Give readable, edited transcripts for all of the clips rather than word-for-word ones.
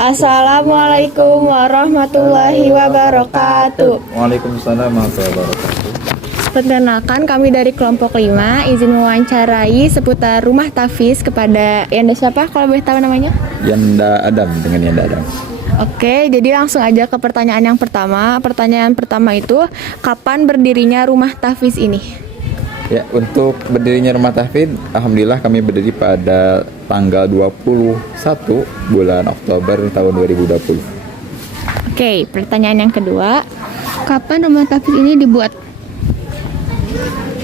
Assalamualaikum warahmatullahi wabarakatuh. Waalaikumsalam warahmatullahi wabarakatuh. Perkenalkan, kami dari kelompok 5 izin mewawancarai seputar rumah tahfiz kepada Yanda siapa kalau boleh tahu namanya? Yanda Adam, dengan Yanda Adam. Oke, jadi langsung aja ke pertanyaan yang pertama. Pertanyaan pertama itu, kapan berdirinya rumah tahfiz ini? Ya, untuk berdirinya rumah tahfiz, alhamdulillah kami berdiri pada tanggal 21 bulan Oktober tahun 2020. Oke, pertanyaan yang kedua, kapan rumah tahfiz ini dibuat?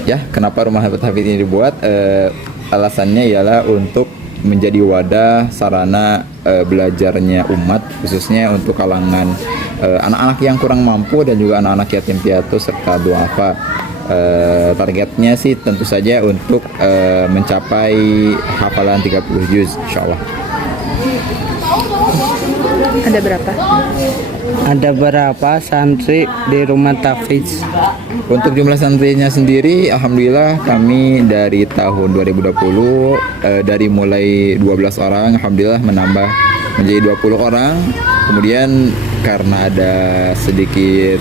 Ya, kenapa rumah tahfiz ini dibuat? Alasannya ialah untuk menjadi wadah sarana belajarnya umat, khususnya untuk kalangan anak-anak yang kurang mampu dan juga anak-anak yatim piatu serta duafa. Targetnya sih tentu saja untuk mencapai hafalan 30 juz insyaallah. Ada berapa? Ada berapa santri di rumah tahfiz? Untuk jumlah santrinya sendiri, alhamdulillah kami dari tahun 2020 dari mulai 12 orang, alhamdulillah menambah menjadi 20 orang. Kemudian karena ada sedikit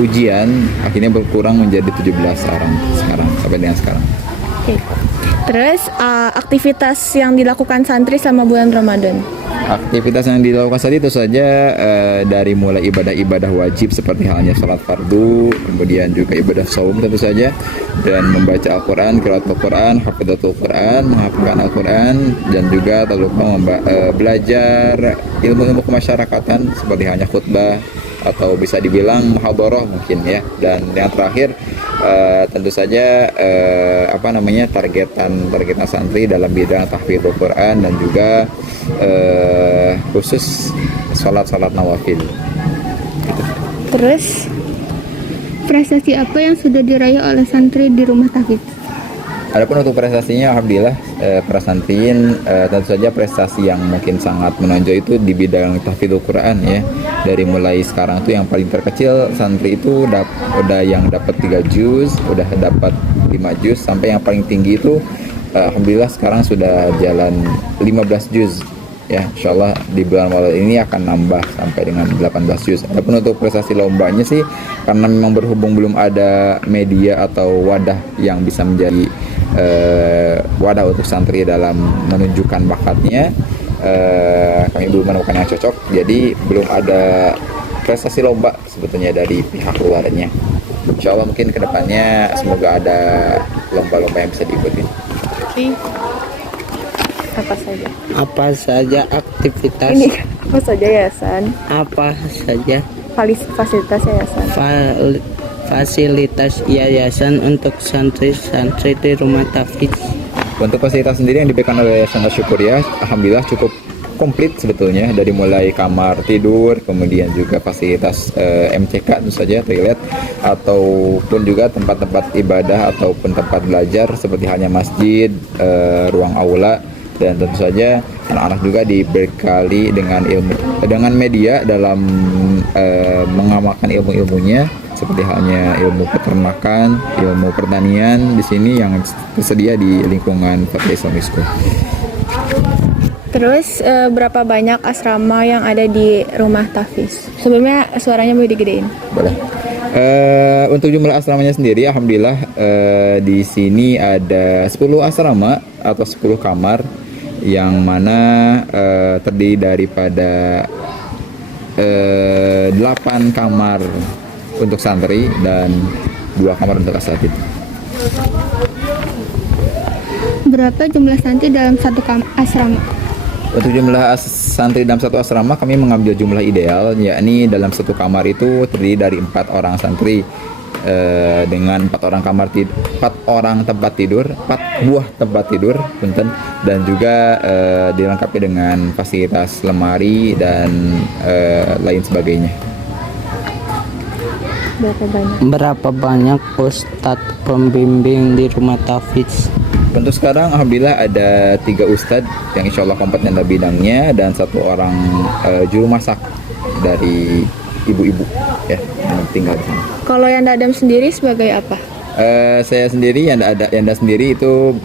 ujian, akhirnya berkurang menjadi 17 orang sekarang sampai dengan sekarang. Oke. Terus aktivitas yang dilakukan santri selama bulan Ramadan? Aktivitas yang dilakukan saat itu saja dari mulai ibadah-ibadah wajib seperti halnya sholat fardu, kemudian juga ibadah saum tentu saja, dan membaca Al-Quran, qiraat Al-Quran, hafidhatul Quran, menghafalkan Al-Quran, dan juga tak lupa belajar ilmu-ilmu kemasyarakatan seperti halnya khutbah atau bisa dibilang muhadharah mungkin ya. Dan yang terakhir tentu saja targetan santri dalam bidang tahfidz Quran dan juga khusus sholat nawafil. Terus prestasi apa yang sudah diraih oleh santri di rumah tahfiz? Adapun untuk prestasinya, alhamdulillah para santriin tentu saja prestasi yang mungkin sangat menonjol itu di bidang tahfidzul Quran ya. Dari mulai sekarang tuh yang paling terkecil santri itu udah yang dapat 3 juz, udah dapat 5 juz, sampai yang paling tinggi itu alhamdulillah sekarang sudah jalan 15 juz. Ya, insyaallah di bulan Ramadan ini akan nambah sampai dengan 18 juz. Adapun untuk prestasi lombanya sih, karena memang berhubung belum ada media atau wadah yang bisa menjadi wadah untuk santri dalam menunjukkan bakatnya, kami belum menemukan yang cocok, jadi belum ada prestasi lomba sebetulnya dari pihak luarnya. Insyaallah mungkin kedepannya semoga ada lomba-lomba yang bisa diikuti. Apa saja aktivitas? ini? Apa saja yayasan? Apa saja Fasilitas yayasan? Fasilitas yayasan untuk santri-santri di rumah tahfiz? Untuk fasilitas sendiri yang diberikan oleh Yayasan Asyukuriyah, alhamdulillah cukup komplit sebetulnya, dari mulai kamar tidur, kemudian juga fasilitas MCK tentu saja, toilet, ataupun juga tempat-tempat ibadah ataupun tempat belajar seperti halnya masjid, ruang aula, dan tentu saja anak-anak juga dibekali dengan media dalam mengamalkan ilmu-ilmunya seperti halnya ilmu peternakan, ilmu pertanian di sini yang tersedia di lingkungan Fatah Islamic School. Terus berapa banyak asrama yang ada di rumah tahfiz? Sebelumnya suaranya boleh digedein? Boleh. Untuk jumlah asramanya sendiri, alhamdulillah di sini ada 10 asrama atau 10 kamar, yang mana terdiri daripada 8 kamar untuk santri dan 2 kamar untuk asatidz. Berapa jumlah santri dalam satu asrama? Untuk jumlah santri dalam satu asrama, kami mengambil jumlah ideal, yakni dalam satu kamar itu terdiri dari 4 orang santri dengan 4 orang tempat tidur, 4 buah tempat tidur, punten, dan juga dilengkapi dengan fasilitas lemari dan lain sebagainya. Berapa banyak ustadz pembimbing di rumah tahfiz? Untuk sekarang alhamdulillah ada 3 ustadz yang insya Allah kompeten dalam bidangnya, dan 1 orang juru masak dari ibu-ibu ya yang tinggal di sini. Kalau yang Adam sendiri sebagai apa? Saya sendiri Yanda sendiri itu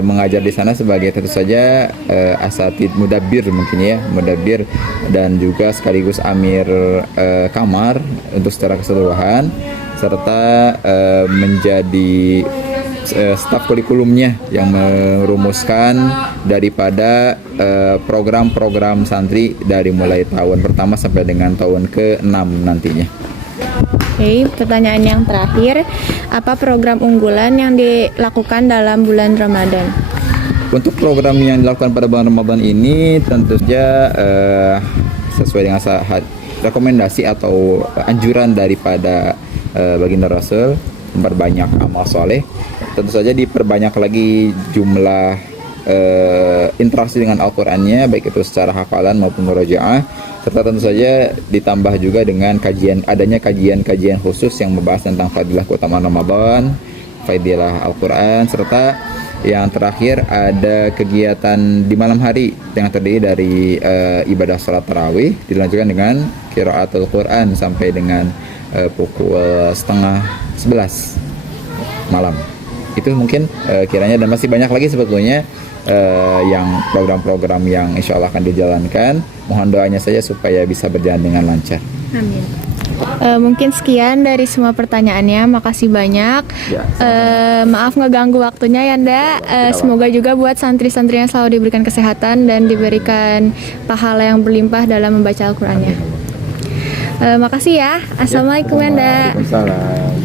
mengajar di sana sebagai tentu saja asatid mudabbir mungkin ya, mudabbir dan juga sekaligus amir kamar untuk secara keseluruhan, serta menjadi staf kurikulumnya yang merumuskan daripada program-program santri dari mulai tahun pertama sampai dengan tahun ke-6 nantinya. Oke, pertanyaan yang terakhir, apa program unggulan yang dilakukan dalam bulan Ramadan? Untuk program yang dilakukan pada bulan Ramadan ini tentu saja sesuai dengan rekomendasi atau anjuran daripada baginda Rasul, memperbanyak amal soleh. Tentu saja diperbanyak lagi jumlah interaksi dengan Al-Qur'annya, baik itu secara hafalan maupun murojaah, serta tentu saja ditambah juga dengan adanya kajian khusus yang membahas tentang fadilah keutamaan Ramadan, fadilah Al-Qur'an, serta yang terakhir ada kegiatan di malam hari yang terdiri dari ibadah sholat tarawih, dilanjutkan dengan qiraatul Qur'an sampai dengan pukul 10:30 malam. Itu mungkin kiranya, dan masih banyak lagi sebetulnya yang program-program yang insya Allah akan dijalankan. Mohon doanya saja supaya bisa berjalan dengan lancar. Amin. Mungkin sekian dari semua pertanyaannya. Makasih banyak. Ya, Maaf ngeganggu waktunya Yanda. Semoga juga buat santri-santri yang selalu diberikan kesehatan dan diberikan pahala yang berlimpah dalam membaca Al-Qur'annya. Makasih ya. Assalamualaikum Yanda. Waalaikumsalam.